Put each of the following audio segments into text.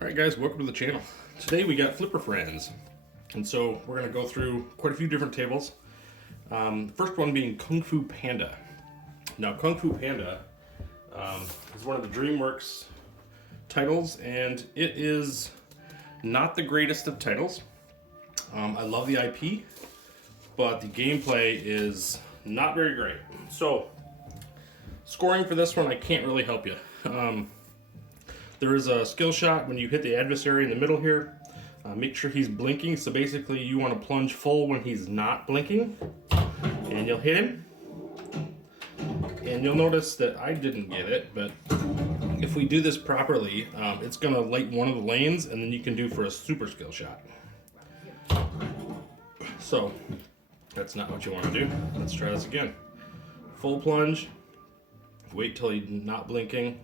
Alright guys, welcome to the channel. Today we got flipper friends. And so we're going to go through quite a few different tables. The first one being Kung Fu Panda. Now Kung Fu Panda is one of the DreamWorks titles, and it is not the greatest of titles. I love the IP, but the gameplay is not very great. So scoring for this one, I can't really help you. There is a skill shot when you hit the adversary in the middle here. Make sure he's blinking, so basically you want to plunge full when he's not blinking, and you'll hit him. And you'll notice that I didn't get it, but if we do this properly, it's going to light one of the lanes, and then you can do for a super skill shot. So that's not what you want to do. Let's try this again. Full plunge, wait till he's not blinking.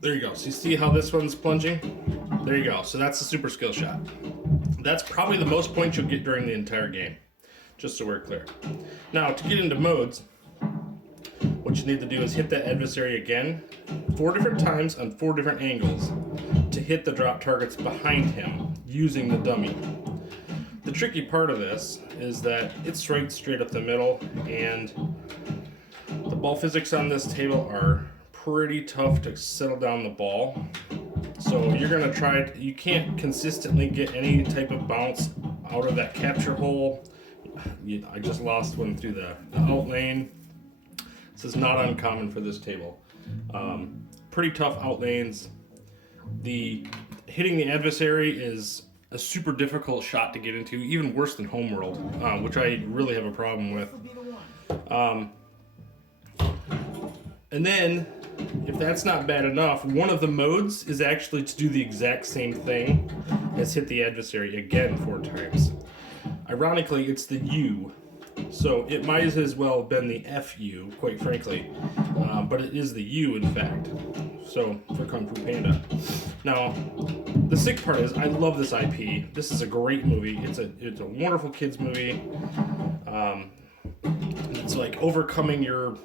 There you go. So you see how this one's plunging? There you go. So that's a super skill shot. That's probably the most points you'll get during the entire game, just so we're clear. Now, to get into modes, what you need to do is hit that adversary again 4 different times on 4 different angles to hit the drop targets behind him using the dummy. The tricky part of this is that it's right straight up the middle, and the ball physics on this table are pretty tough to settle down the ball. So you're gonna try, you can't consistently get any type of bounce out of that capture hole. I just lost one through the out lane. This is not uncommon for this table. Pretty tough out lanes. Hitting the adversary is a super difficult shot to get into, even worse than Homeworld, which I really have a problem with. And then, if that's not bad enough, one of the modes is actually to do the exact same thing as hit the adversary again 4 times. Ironically, it's the U, so it might as well have been the FU, quite frankly, but it is the U in fact, so for Kung Fu Panda. Now, the sick part is I love this IP. This is a great movie. It's a wonderful kids movie. It's like overcoming your,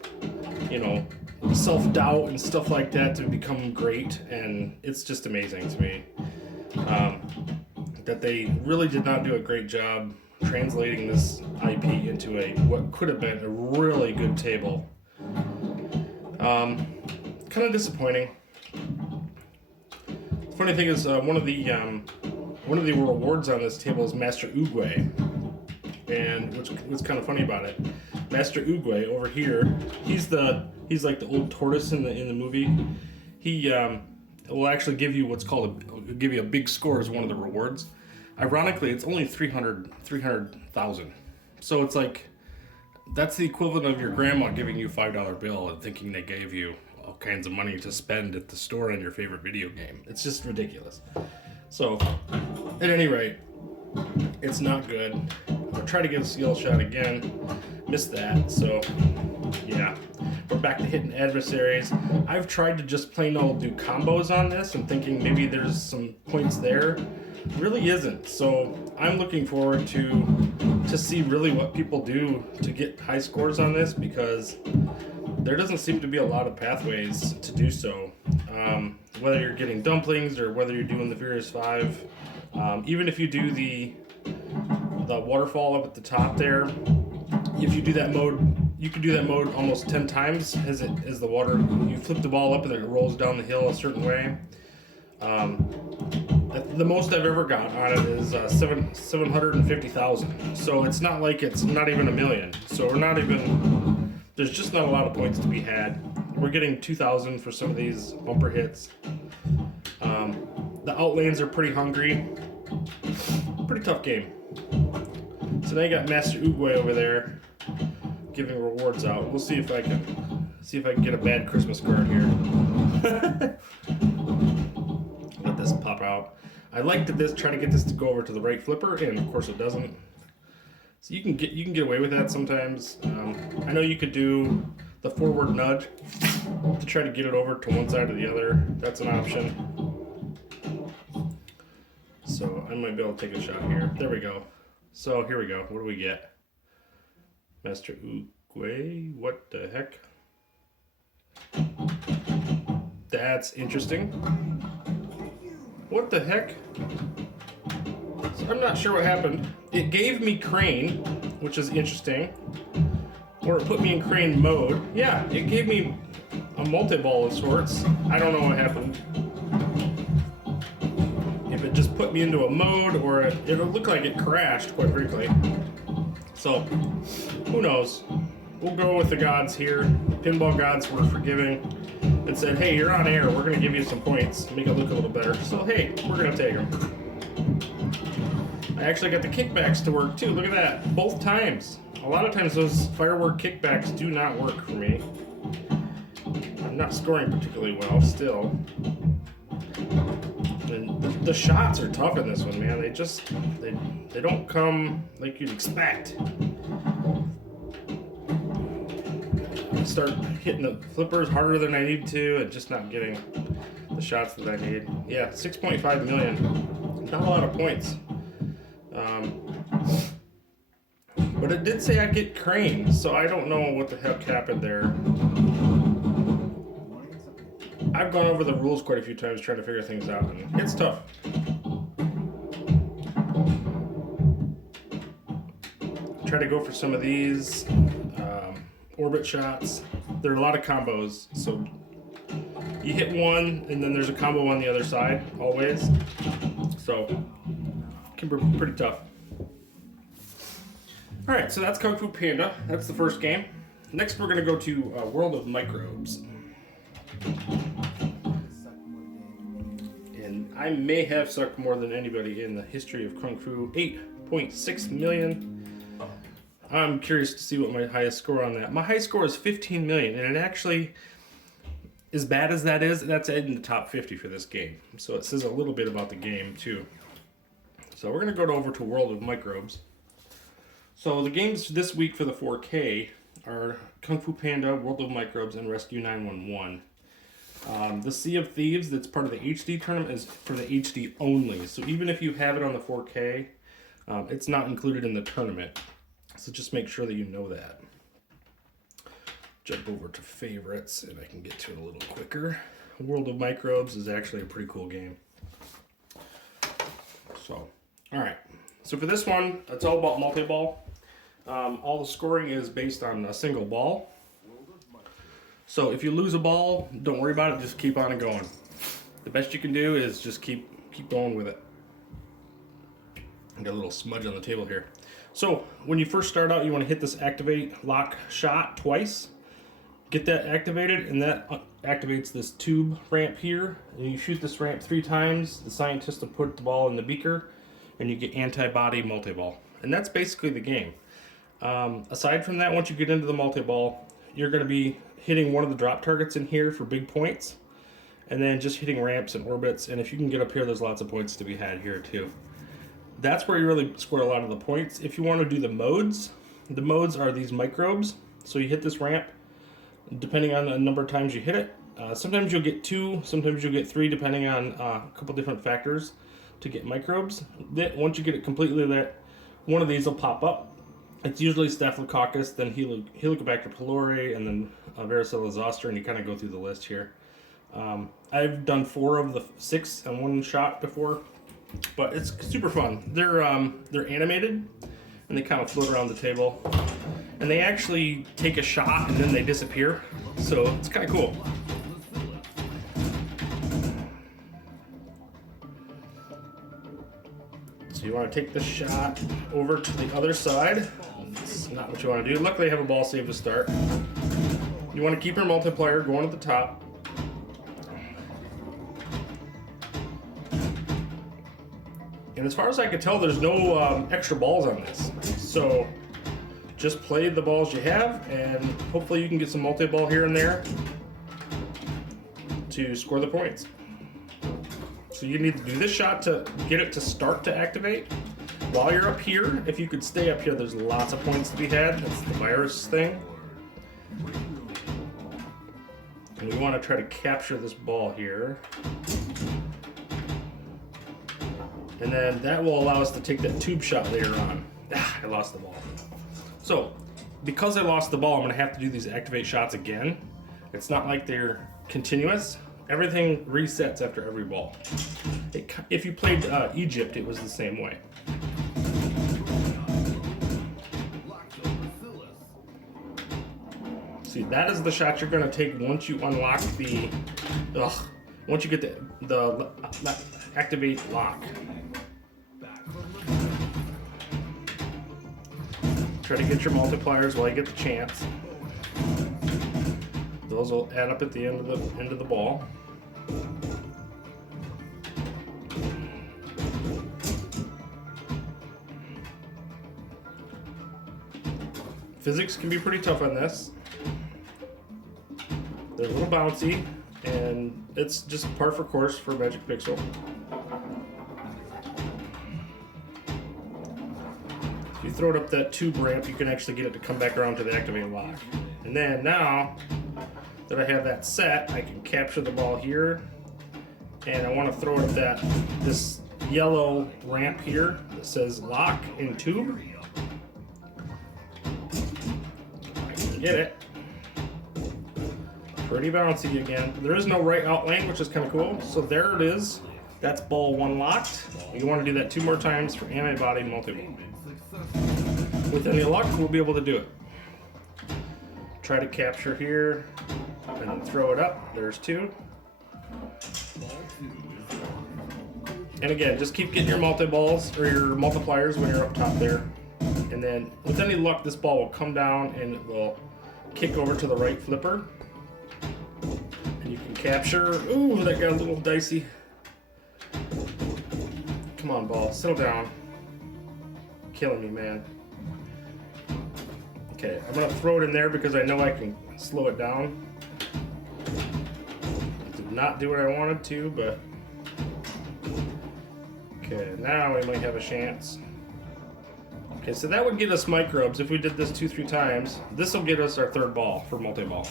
self-doubt and stuff like that to become great, and it's just amazing to me that they really did not do a great job translating this IP into what could have been a really good table. Kind of disappointing. The funny thing is, one of the rewards on this table is Master Oogway, and what's kind of funny about it, Master Oogway over here, he's like the old tortoise in the movie. He will actually give you what's called give you a big score as one of the rewards. Ironically, it's only 300,000. So it's like that's the equivalent of your grandma giving you a $5 bill and thinking they gave you all kinds of money to spend at the store on your favorite video game. It's just ridiculous. So, at any rate, it's not good. I'll try to get a skill shot again. Missed that, so yeah. We're back to hitting adversaries. I've tried to just plain old do combos on this and thinking maybe there's some points there. Really isn't. So I'm looking forward to see really what people do to get high scores on this, because there doesn't seem to be a lot of pathways to do so. Whether you're getting dumplings or whether you're doing the Furious 5, even if you do the waterfall up at the top there, if you do that mode, you can do that mode almost 10 times as the water, you flip the ball up and then it rolls down the hill a certain way. The most I've ever got on it is 750,000. So it's not like it's not even a million. So there's just not a lot of points to be had. We're getting 2,000 for some of these bumper hits. The out lanes are pretty hungry. Pretty tough game. So now you got Master Oogway over there giving rewards out. We'll see if I can get a bad Christmas card here. Let this pop out. I like to try to get this to go over to the right flipper, and of course it doesn't. So you can get away with that sometimes. I know you could do the forward nudge to try to get it over to one side or the other. That's an option. So I might be able to take a shot here. There we go. So here we go. What do we get? Master Oogway? What the heck? That's interesting. What the heck? So I'm not sure what happened. It gave me crane, which is interesting. Or it put me in crane mode. Yeah, it gave me a multi-ball of sorts. I don't know what happened. If it just put me into a mode, or it looked like it crashed, quite frankly. So, who knows? We'll go with the gods here. Pinball gods were forgiving and said, hey, you're on air. We're going to give you some points, make it look a little better. So, hey, we're going to take them. I actually got the kickbacks to work, too. Look at that. Both times. A lot of times those firework kickbacks do not work for me. I'm not scoring particularly well still. And the shots are tough in this one, man. They don't come like you'd expect. I start hitting the flippers harder than I need to and just not getting the shots that I need. Yeah, 6.5 million. Not a lot of points. But it did say I get crane, so I don't know what the heck happened there. I've gone over the rules quite a few times trying to figure things out, and it's tough. Try to go for some of these orbit shots. There are a lot of combos, so you hit one, and then there's a combo on the other side, always. So, it can be pretty tough. Alright, so that's Kung Fu Panda. That's the first game. Next, we're going to go to World of Microbes. And I may have sucked more than anybody in the history of Kung Fu. 8.6 million. I'm curious to see what my highest score on that. My high score is 15 million, and it actually, as bad as that is, that's in the top 50 for this game. So it says a little bit about the game, too. So we're going to go over to World of Microbes. So the games this week for the 4K are Kung Fu Panda, World of Microbes, and Rescue 911. The Sea of Thieves, that's part of the HD tournament, is for the HD only. So even if you have it on the 4K, it's not included in the tournament. So just make sure that you know that. Jump over to favorites, and I can get to it a little quicker. World of Microbes is actually a pretty cool game. So, alright. So for this one, it's all about multi-ball. All the scoring is based on a single ball. So if you lose a ball, don't worry about it, just keep on going. The best you can do is just keep going with it. I got a little smudge on the table here. So when you first start out, you want to hit this activate lock shot twice. Get that activated, and that activates this tube ramp here. And you shoot this ramp 3 times, the scientist will put the ball in the beaker, and you get antibody multi-ball. And that's basically the game. Aside from that, once you get into the multi-ball, you're going to be hitting one of the drop targets in here for big points, and then just hitting ramps and orbits. And if you can get up here, there's lots of points to be had here too. That's where you really score a lot of the points. If you want to do the modes are these microbes. So you hit this ramp, depending on the number of times you hit it. Sometimes you'll get 2, sometimes you'll get 3, depending on a couple different factors to get microbes. Then once you get it completely lit, one of these will pop up. It's usually Staphylococcus, then Helicobacter pylori, and then Varicella zoster, and you kind of go through the list here. I've done 4 of the 6 in one shot before, but it's super fun. They're animated, and they kind of float around the table, and they actually take a shot and then they disappear, so it's kind of cool. So you want to take the shot over to the other side. That's not what you want to do. Luckily I have a ball save to start. You want to keep your multiplier going at the top. And as far as I can tell, there's no extra balls on this. So just play the balls you have, and hopefully you can get some multi-ball here and there to score the points. So you need to do this shot to get it to start to activate. While you're up here, if you could stay up here, there's lots of points to be had. That's the virus thing. And we want to try to capture this ball here. And then that will allow us to take that tube shot later on. I lost the ball. So, because I lost the ball, I'm going to have to do these activate shots again. It's not like they're continuous. everything resets after every ball. If you played Egypt, it was the same way. See, that is the shot you're going to take once you unlock the, once you get the activate lock. Try to get your multipliers while you get the chance. Those will add up at the end of the ball. Physics can be pretty tough on this. They're a little bouncy, and it's just par for course for Magic Pixel. If you throw it up that tube ramp, you can actually get it to come back around to the activate lock. And then now that I have that set, I can capture the ball here, and I want to throw it at this yellow ramp here that says lock and tube. I can get it. Pretty bouncy again. There is no right out lane, which is kind of cool. So there it is. That's ball 1 locked. You want to do that 2 more times for antibody and multi-ball. With any luck, we'll be able to do it. Try to capture here and then throw it up. There's 2. And again, just keep getting your multi-balls or your multipliers when you're up top there. And then with any luck, this ball will come down and it will kick over to the right flipper. And you can capture. Ooh, that got a little dicey. Come on, ball, settle down. Killing me, man. Okay, I'm gonna throw it in there because I know I can slow it down. Did not do what I wanted to, but okay, now we might have a chance. Okay, so that would get us microbes if we did this 2-3 times. This will get us our 3rd ball for multi-ball.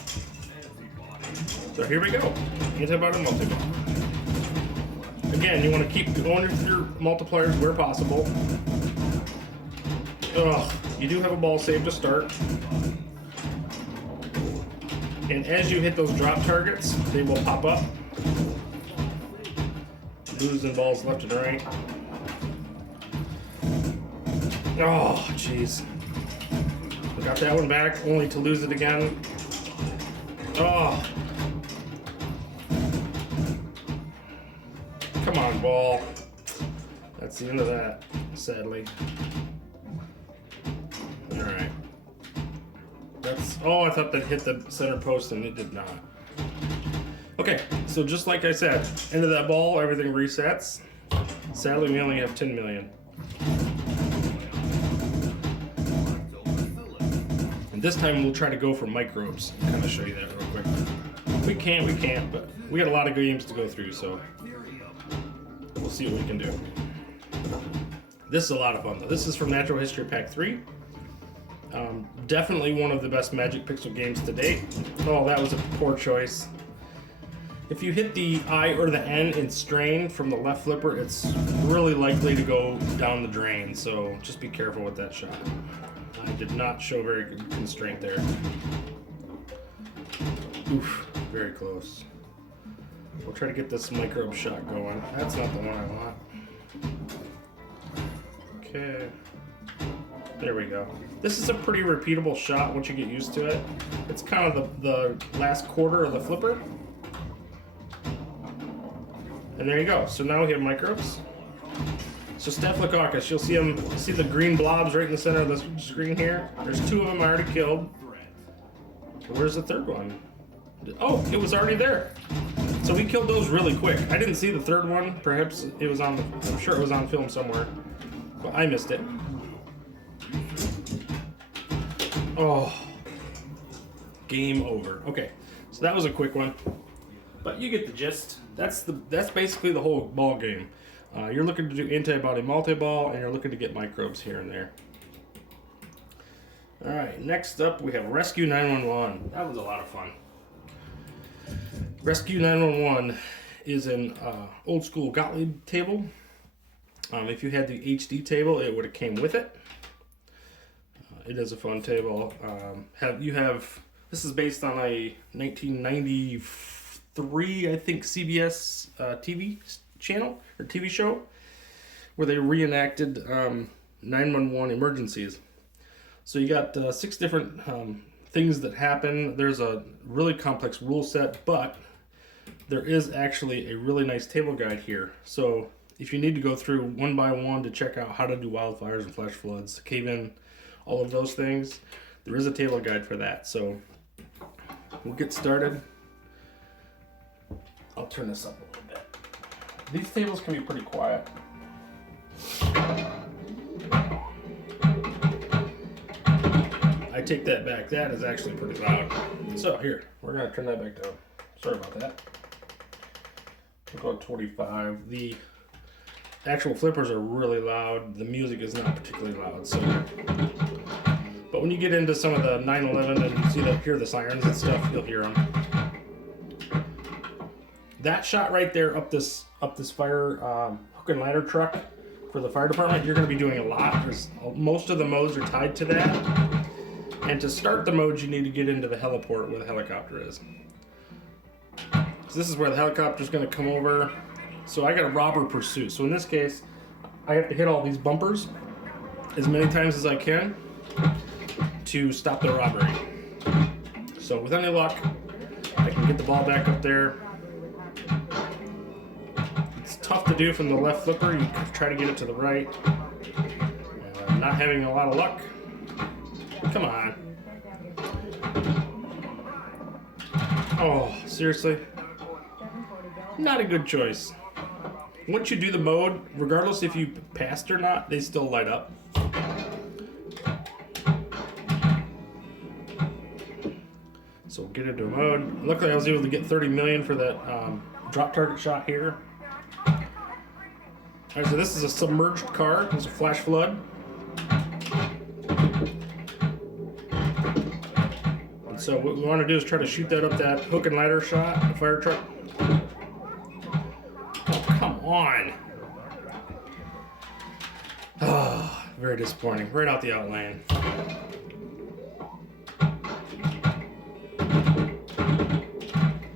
So here we go, antibody multi-ball. Again, you want to keep going with your multipliers where possible. You do have a ball save to start. And as you hit those drop targets, they will pop up. Losing balls left and right. Oh, jeez. We got that one back, only to lose it again. Oh. Come on, ball. That's the end of that, sadly. Alright. Oh, I thought that hit the center post and it did not. Okay, so just like I said, end of that ball, everything resets. Sadly, we only have 10 million. And this time we'll try to go for microbes. I'll kind of show you that real quick. We can't, but we got a lot of games to go through, so we'll see what we can do. This is a lot of fun, though. This is from Natural History Pack 3. Definitely one of the best Magic Pixel games to date. Oh, that was a poor choice. If you hit the I or the N in strain from the left flipper, it's really likely to go down the drain, so just be careful with that shot. I did not show very good constraint there. Oof, very close. We'll try to get this microbe shot going. That's not the one I want. Okay. There we go. This is a pretty repeatable shot once you get used to it. It's kind of the last quarter of the flipper. And there you go. So now we have microbes. So Staphylococcus, you'll see the green blobs right in the center of the screen here. There's 2 of them I already killed. Where's the 3rd one? Oh, it was already there. So we killed those really quick. I didn't see the 3rd one. Perhaps it was on, I'm sure it was on film somewhere. But I missed it. Oh, game over. Okay, so that was a quick one, but you get the gist. That's basically the whole ball game. You're looking to do antibody multi-ball, and you're looking to get microbes here and there. All right, next up we have Rescue 911. That was a lot of fun. Rescue 911 is an old school Gottlieb table. If you had the HD table, it would have came with it. It is a fun table. This is based on a 1993 3, I think, CBS TV channel or TV show where they reenacted 911 emergencies. So you got 6 different things that happen. There's a really complex rule set, but there is actually a really nice table guide here. So if you need to go through one by one to check out how to do wildfires and flash floods, cave in, all of those things, there is a table guide for that. So we'll get started. I'll turn this up a little bit. These tables can be pretty quiet. I take that back. That is actually pretty loud. So here, we're going to turn that back down. Sorry about that. We'll go 25. The actual flippers are really loud. The music is not particularly loud. So, but when you get into some of the 911 and you see that, hear the sirens and stuff, you'll hear them. That shot right there up this fire hook and ladder truck for the fire department, you're going to be doing a lot. Most of the modes are tied to that. And to start the modes, you need to get into the heliport where the helicopter is. So this is where the helicopter is going to come over. So I got a robber pursuit. So in this case, I have to hit all these bumpers as many times as I can to stop the robbery. So with any luck, I can get the ball back up there. It's tough to do from the left flipper. You try to get it to the right. Not having a lot of luck. Come on. Oh, seriously? Not a good choice. Once you do the mode, regardless if you passed or not, they still light up. So we'll get into a mode. Luckily I was able to get 30 million for that drop target shot here. Alright, so this is a submerged car. There's a flash flood. So what we want to do is try to shoot that up that hook and ladder shot, the fire truck. Oh, come on. Oh, very disappointing. Right out the outlane.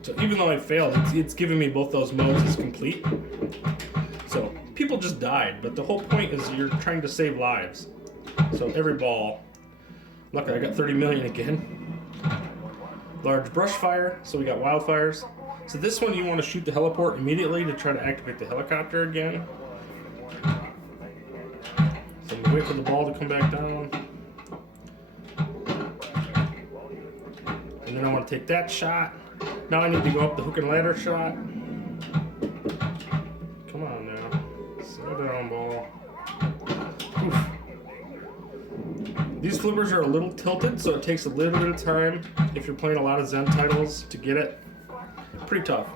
So even though I failed, it's giving me both those modes as complete. So people just died, but the whole point is you're trying to save lives. So every ball. Luckily I got 30 million again. Large brush fire, so we got wildfires. So this one you want to shoot the heliport immediately to try to activate the helicopter again. So I'm gonna wait for the ball to come back down. And then I want to take that shot. Now I need to go up the hook and ladder shot. Come on now. Settle down, ball. Oof. These flippers are a little tilted, so it takes a little bit of time if you're playing a lot of Zen titles to get it. Pretty tough.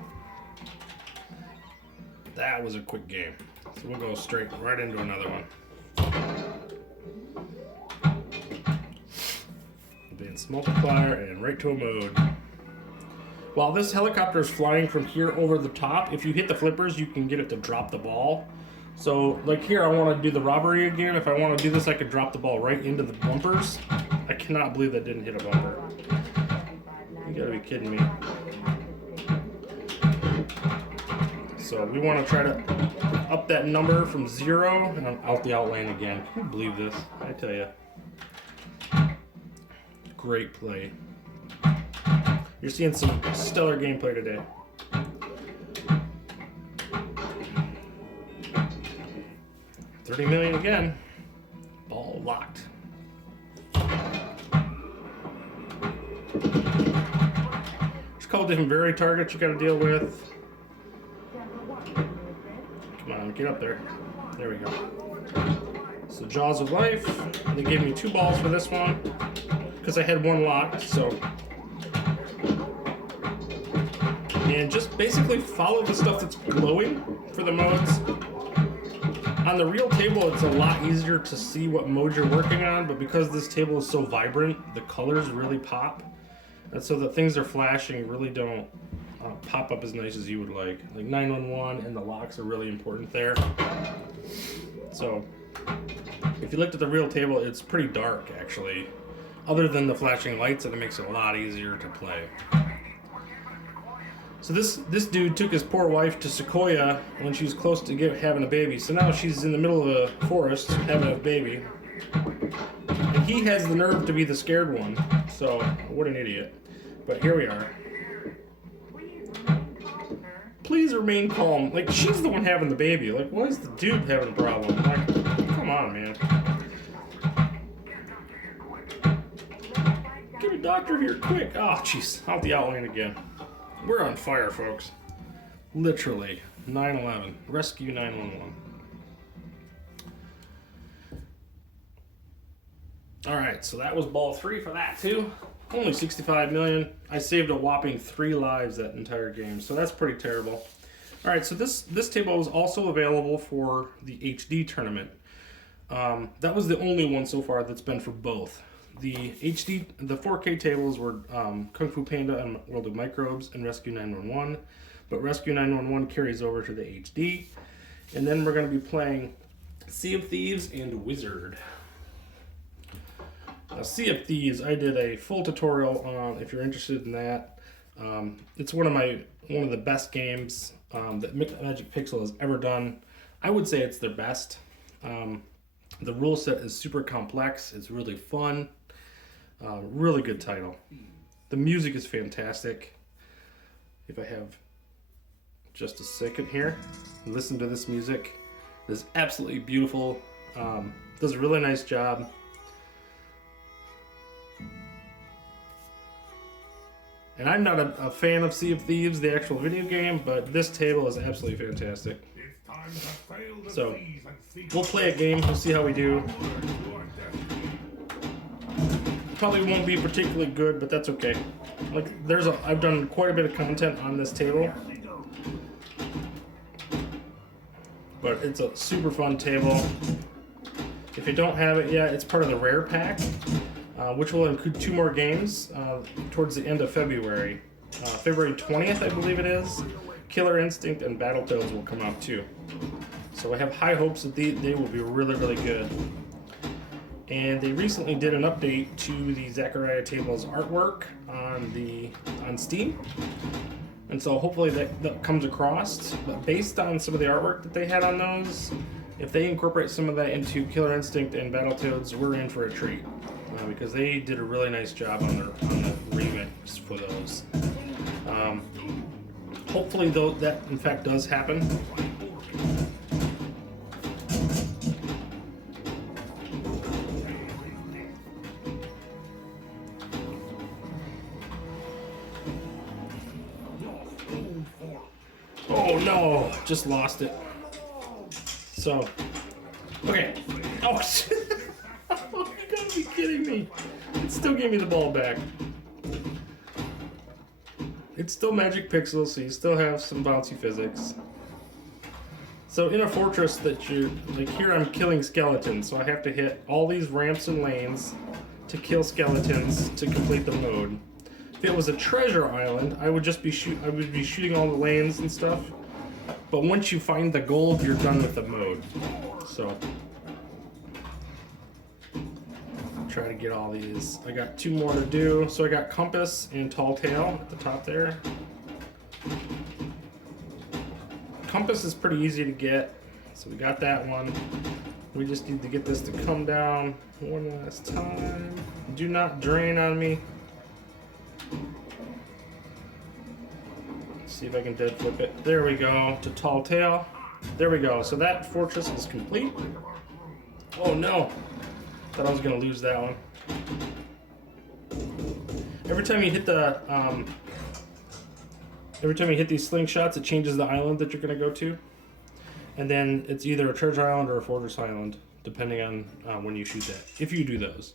That was a quick game. So we'll go straight right into another one. Advanced multiplier and right to a mode. While this helicopter is flying from here over the top, if you hit the flippers, you can get it to drop the ball. So, like here, I want to do the robbery again. If I want to do this, I could drop the ball right into the bumpers. I cannot believe that didn't hit a bumper. You gotta be kidding me. So we want to try to up that number from 0 and I'm out the outlane again. Can you believe this? I tell you. Great play. You're seeing some stellar gameplay today. $30 million again. Ball locked. There's a couple different vary targets you got to deal with. Come on, get up there. There we go. So Jaws of Life. They gave me 2 balls for this one because I had 1 locked. So, and just basically follow the stuff that's glowing for the modes. On the real table, it's a lot easier to see what mode you're working on, but because this table is so vibrant, the colors really pop. And so the things that are flashing really don't pop up as nice as you would like. Like 911 and the locks are really important there. So if you looked at the real table, it's pretty dark actually. Other than the flashing lights, and it makes it a lot easier to play. So this dude took his poor wife to Sequoia when she was close to having a baby. So now she's in the middle of a forest having a baby. And he has the nerve to be the scared one. So, what an idiot. But here we are. Please remain calm. Like, she's the one having the baby. Like, why is the dude having a problem? Like, come on, man. Get a doctor here, quick. Oh, jeez. Out the outline again. We're on fire, folks. Literally. 9/11. Rescue 911. Alright, so that was ball 3 for that, too. Only 65 million. I saved a whopping 3 lives that entire game, so that's pretty terrible. Alright, so this table was also available for the HD tournament. That was the only one so far that's been for both. The 4K tables were Kung Fu Panda and World of Microbes and Rescue 911, but Rescue 911 carries over to the HD. And then we're going to be playing Sea of Thieves and Wizard. Now, Sea of Thieves, I did a full tutorial on if you're interested in that. It's one of the best games that Magic Pixel has ever done. I would say it's their best. The rule set is super complex. It's really fun. Really good title. The music is fantastic. If I have just a second here, listen to this music. It's absolutely beautiful. Does a really nice job. And I'm not a fan of Sea of Thieves, the actual video game, but this table is absolutely fantastic. So, we'll play a game, we'll see how we do. Probably won't be particularly good, but that's okay. Like, I've done quite a bit of content on this table. But it's a super fun table. If you don't have it yet, it's part of the rare pack, which will include 2 more games towards the end of February. February 20th, I believe it is. Killer Instinct and Battletoads will come out too. So I have high hopes that they will be really, really good. And they recently did an update to the Zachariah Tables artwork on Steam. And so hopefully that comes across. But based on some of the artwork that they had on those, if they incorporate some of that into Killer Instinct and Battletoads, we're in for a treat. Because they did a really nice job on the remix for those. Hopefully, though, that in fact does happen. Oh no, just lost it. So, okay. Oh, shit. You gotta be kidding me. It still gave me the ball back. It's still Magic Pixel, so you still have some bouncy physics. So in a fortress that like here I'm killing skeletons, so I have to hit all these ramps and lanes to kill skeletons to complete the mode. If it was a treasure island, I would just be shooting all the lanes and stuff. But once you find the gold, you're done with the mode. So try to get all these. I got 2 more to do. So I got Compass and Tall Tale at the top there. Compass is pretty easy to get, so we got that one. We just need to get this to come down one last time. Do not drain on me. Let's see if I can dead flip it. There we go, to Tall Tale. There we go, so that fortress is complete. Oh no, thought I was gonna lose that one. Every time you hit these slingshots, it changes the island that you're gonna go to. And then it's either a treasure island or a fortress island, depending on when you shoot that, if you do those.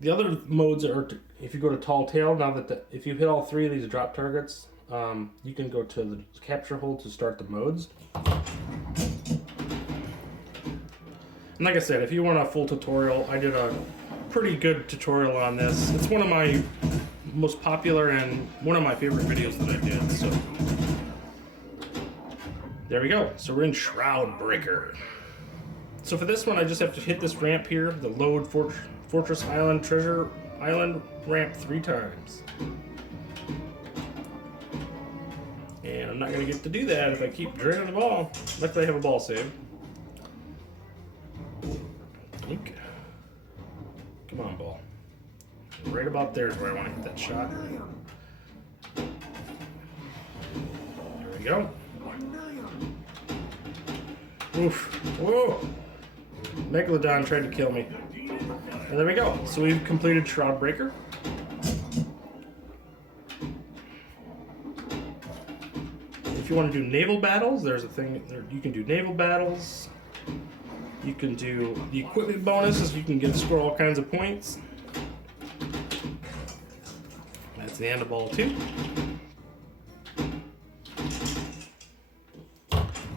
The other modes are, if you go to Tall Tale, now that if you hit all 3 of these drop targets, you can go to the capture hold to start the modes. And like I said, if you want a full tutorial, I did a pretty good tutorial on this. It's one of my most popular and one of my favorite videos that I did, so. There we go. So we're in Shroud Breaker. So for this one, I just have to hit this ramp here, the Load Fortress Island Treasure Island ramp 3 times. And I'm not going to get to do that if I keep draining the ball. Luckily I have a ball save. Okay. Come on, ball. Right about there is where I want to hit that shot. There we go. Oof. Whoa! Megalodon tried to kill me. And there we go. So we've completed Shroud Breaker. If you want to do naval battles, there's a thing there. You can do naval battles. You can do the equipment bonuses. You can score all kinds of points. That's the end of ball 2.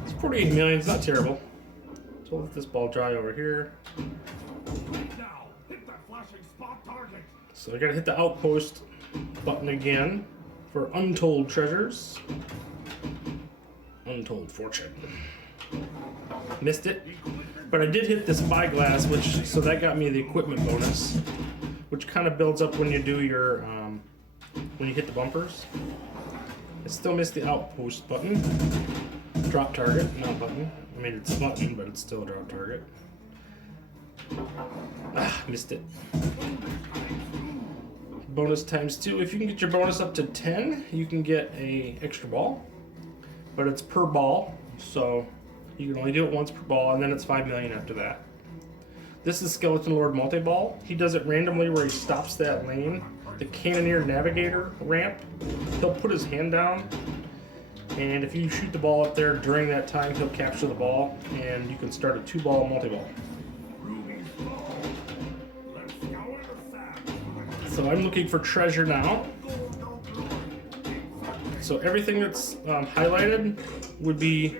It's 48 million. It's not terrible. So we'll let this ball dry over here. Now, hit that flashing spot target. So I gotta hit the outpost button again for untold treasures. Untold fortune. Missed it, but I did hit the spyglass, so that got me the equipment bonus, which kind of builds up when you do your when you hit the bumpers. I still missed the outpost button. Drop target, not button. I mean it's a button, but it's still a drop target. Ah, missed it. Bonus ×2. If you can get your bonus up to 10, you can get a extra ball. But it's per ball, so you can only do it once per ball, and then it's 5 million after that. This is Skeleton Lord Multi-Ball. He does it randomly where he stops that lane. The Cannoneer Navigator ramp, he'll put his hand down, and if you shoot the ball up there during that time, he'll capture the ball, and you can start a 2-ball multi-ball. So I'm looking for treasure now. So everything that's highlighted would be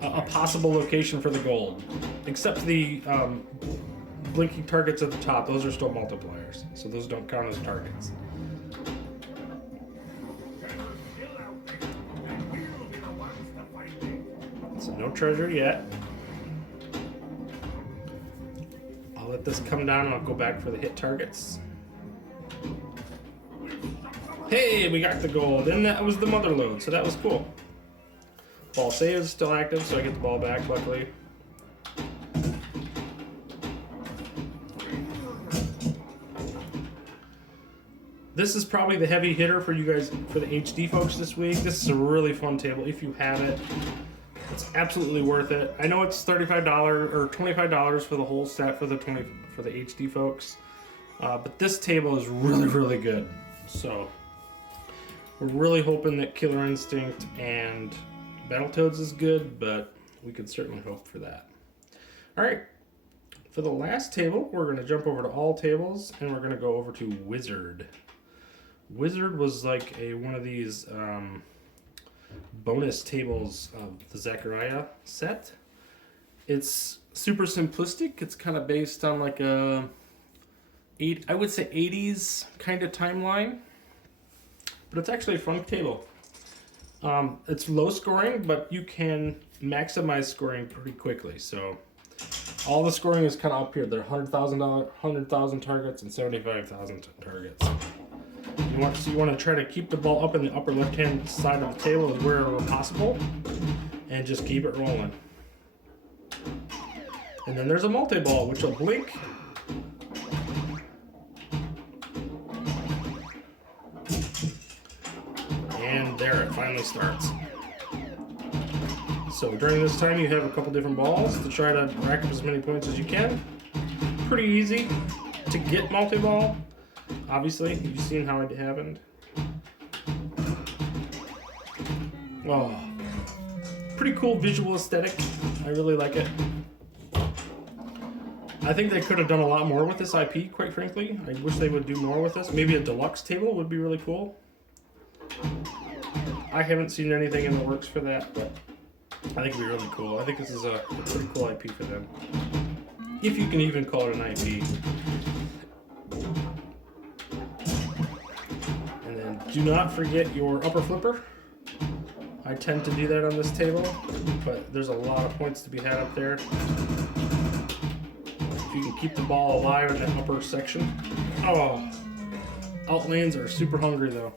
a possible location for the gold, except the blinking targets at the top. Those are still multipliers, so those don't count as targets. So no treasure yet. I'll let this come down and I'll go back for the hit targets. Hey, we got the gold, and that was the mother load, so that was cool. Ball save is still active, so I get the ball back, luckily. This is probably the heavy hitter for you guys, for the HD folks this week. This is a really fun table. If you have it, it's absolutely worth it. I know it's $35 or $25 for the whole set for the HD folks, but this table is really, really good. So we're really hoping that Killer Instinct and Battletoads is good, but we could certainly hope for that. All right, for the last table, we're going to jump over to all tables, and we're going to go over to Wizard. Wizard was like one of these bonus tables of the Zachariah set. It's super simplistic. It's kind of based on like I would say 80s kind of timeline. But it's actually a fun table. It's low scoring, but you can maximize scoring pretty quickly. So all the scoring is kind of up here. There are 100,000 targets and 75,000 targets. You want to try to keep the ball up in the upper left-hand side of the table as wherever possible, and just keep it rolling. And then there's a multi-ball, which will blink. And there it finally starts. So during this time you have a couple different balls to try to rack up as many points as you can. Pretty easy to get multi-ball. Obviously, you've seen how it happened. Oh, pretty cool visual aesthetic. I really like it. I think they could have done a lot more with this IP, quite frankly. I wish they would do more with this. Maybe a deluxe table would be really cool. I haven't seen anything in the works for that, but I think it'd be really cool. I think this is a pretty cool IP for them. If you can even call it an IP. And then do not forget your upper flipper. I tend to do that on this table, but there's a lot of points to be had up there. If you can keep the ball alive in that upper section. Oh, out lanes are super hungry though.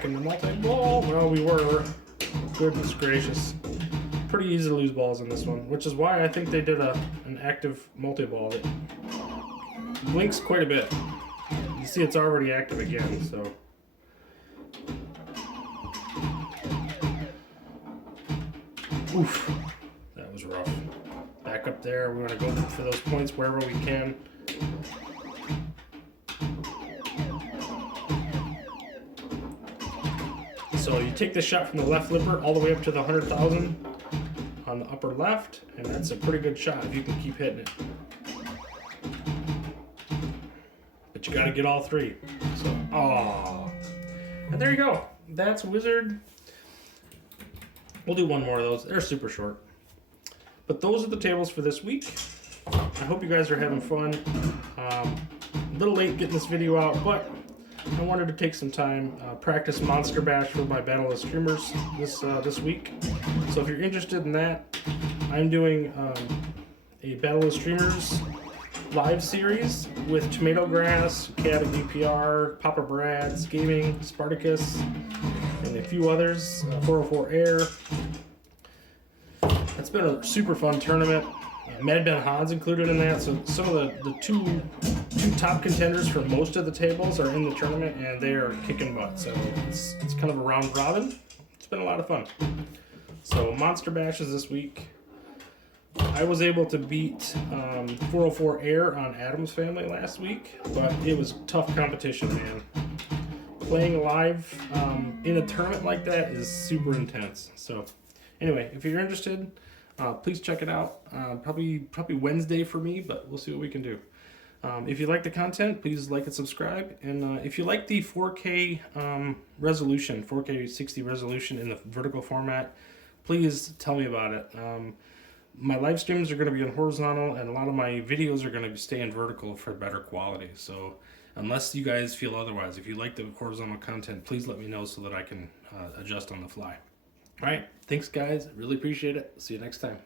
back into multi-ball. Well, we were. Goodness gracious. Pretty easy to lose balls in this one, which is why I think they did an active multi-ball that blinks quite a bit. You see it's already active again, so. Oof, that was rough. Back up there, we're gonna go for those points wherever we can. So you take the shot from the left lipper all the way up to the 100,000 on the upper left, and that's a pretty good shot if you can keep hitting it. But you gotta get all three. So, and there you go. That's Wizard. We'll do one more of those. They're super short. But those are the tables for this week. I hope you guys are having fun. A little late getting this video out, but I wanted to take some time, practice Monster Bash for my Battle of Streamers this week. So if you're interested in that, I'm doing a Battle of Streamers live series with Tomato Grass, Cat and DPR, Papa Brad's Gaming, Spartacus, and a few others. 404 Air. It's been a super fun tournament. Mad Ben Han's included in that, so some of the two top contenders for most of the tables are in the tournament, and they are kicking butt. So it's kind of a round robin. It's been a lot of fun. So Monster Bash is this week. I was able to beat 404 Air on Adam's Family last week, but it was tough competition, man. Playing live in a tournament like that is super intense. So anyway, if you're interested, please check it out. Probably Wednesday for me, but we'll see what we can do. If you like the content, please like and subscribe. And if you like the 4K resolution, 4K 60 resolution in the vertical format, please tell me about it. My live streams are going to be in horizontal, and a lot of my videos are going to stay in vertical for better quality. So unless you guys feel otherwise, if you like the horizontal content, please let me know so that I can adjust on the fly. All right, thanks guys, really appreciate it. See you next time.